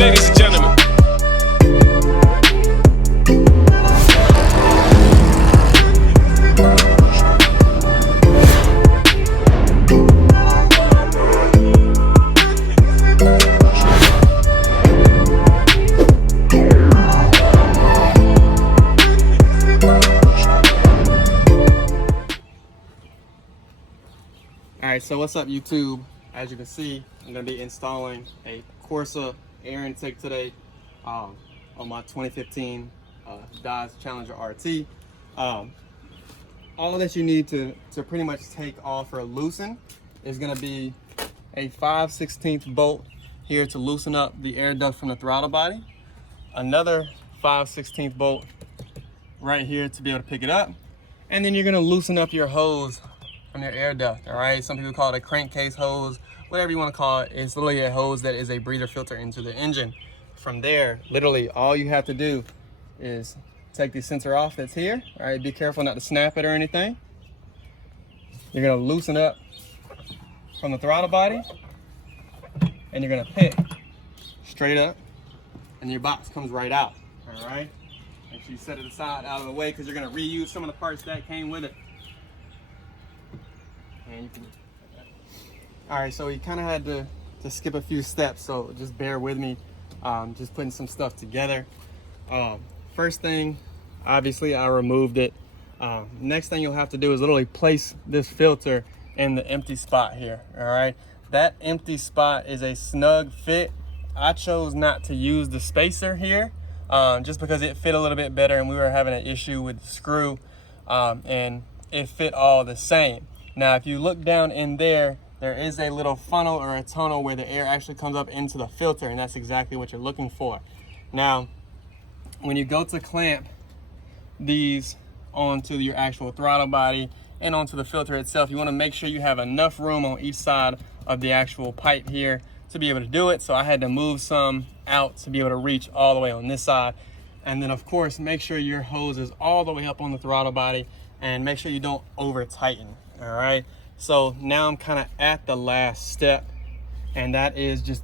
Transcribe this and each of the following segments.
ladies and gentlemen. Alright, so what's up YouTube? As you can see, I'm going to be installing a Corsa air intake today on my 2015 Dodge Challenger RT. All that you need to pretty much take off or loosen is going to be a 5/16 bolt here to loosen up the air duct from the throttle body, another 5/16 bolt right here to be able to pick it up, and then you're going to loosen up your hose from your air duct. All right, some people call it a crankcase hose, whatever you want to call it. It's literally a hose that is a breather filter into the engine. From there, literally all you have to do is take the sensor off that's here. All right, be careful not to snap it or anything. You're going to loosen up from the throttle body, and you're going to pick straight up, and your box comes right out. All right, make sure you set it aside out of the way because you're going to reuse some of the parts that came with it. And you can, all right, so you kind of had to skip a few steps, so just bear with me. Just putting some stuff together. First thing, obviously I removed it. Next thing you'll have to do is literally place this filter in the empty spot here. All right, that empty spot is a snug fit. I chose not to use the spacer here just because it fit a little bit better, and we were having an issue with the screw, and it fit all the same. Now, if you look down in there, there is a little funnel or a tunnel where the air actually comes up into the filter, and that's exactly what you're looking for. Now, when you go to clamp these onto your actual throttle body and onto the filter itself, you want to make sure you have enough room on each side of the actual pipe here to be able to do it. So I had to move some out to be able to reach all the way on this side. And then, of course, make sure your hose is all the way up on the throttle body, and make sure you don't over tighten. All right, so now I'm kind of at the last step, and that is just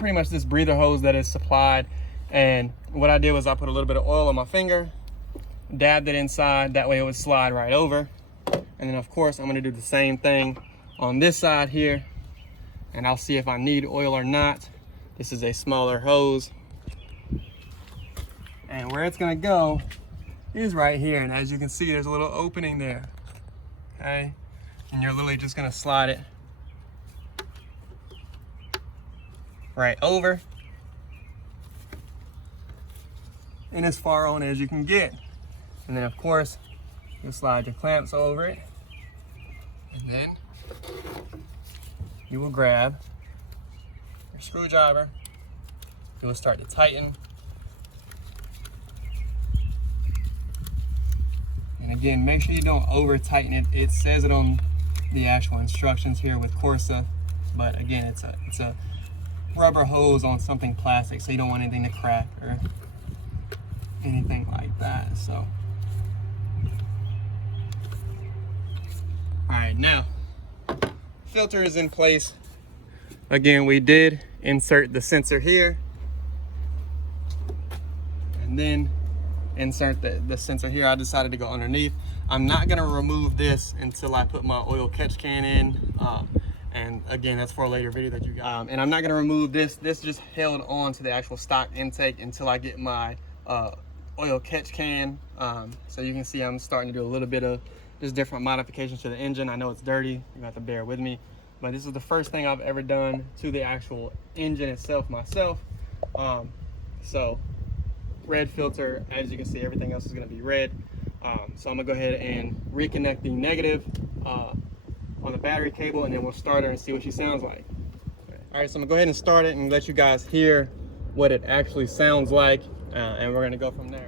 pretty much this breather hose that is supplied. And what I did was I put a little bit of oil on my finger, dabbed it inside, that way it would slide right over. And then of course I'm going to do the same thing on this side here, and I'll see if I need oil or not. This is a smaller hose, and where it's going to go is right here, and as you can see, there's a little opening there. Okay, and you're literally just going to slide it right over and as far on as you can get. And then of course you slide your clamps over it, and then you will grab your screwdriver. It will start to tighten. And again, make sure you don't over tighten it. It says it on the actual instructions here with Corsa, but again, it's a rubber hose on something plastic, so you don't want anything to crack or anything like that. So, all right, now filter is in place. Again, we did insert the sensor here, and then insert the sensor here. I decided to go underneath. I'm not gonna remove this until I put my oil catch can in, and again, that's for a later video that you got. And I'm not gonna remove this. This just held on to the actual stock intake until I get my oil catch can. So you can see I'm starting to do a little bit of just different modifications to the engine. I know it's dirty, you have to bear with me, but this is the first thing I've ever done to the actual engine itself myself. So red filter, as you can see, everything else is going to be red. So I'm gonna go ahead and reconnect the negative on the battery cable, and then we'll start her and see what she sounds like. All right, so I'm gonna go ahead and start it and let you guys hear what it actually sounds like, and we're gonna go from there.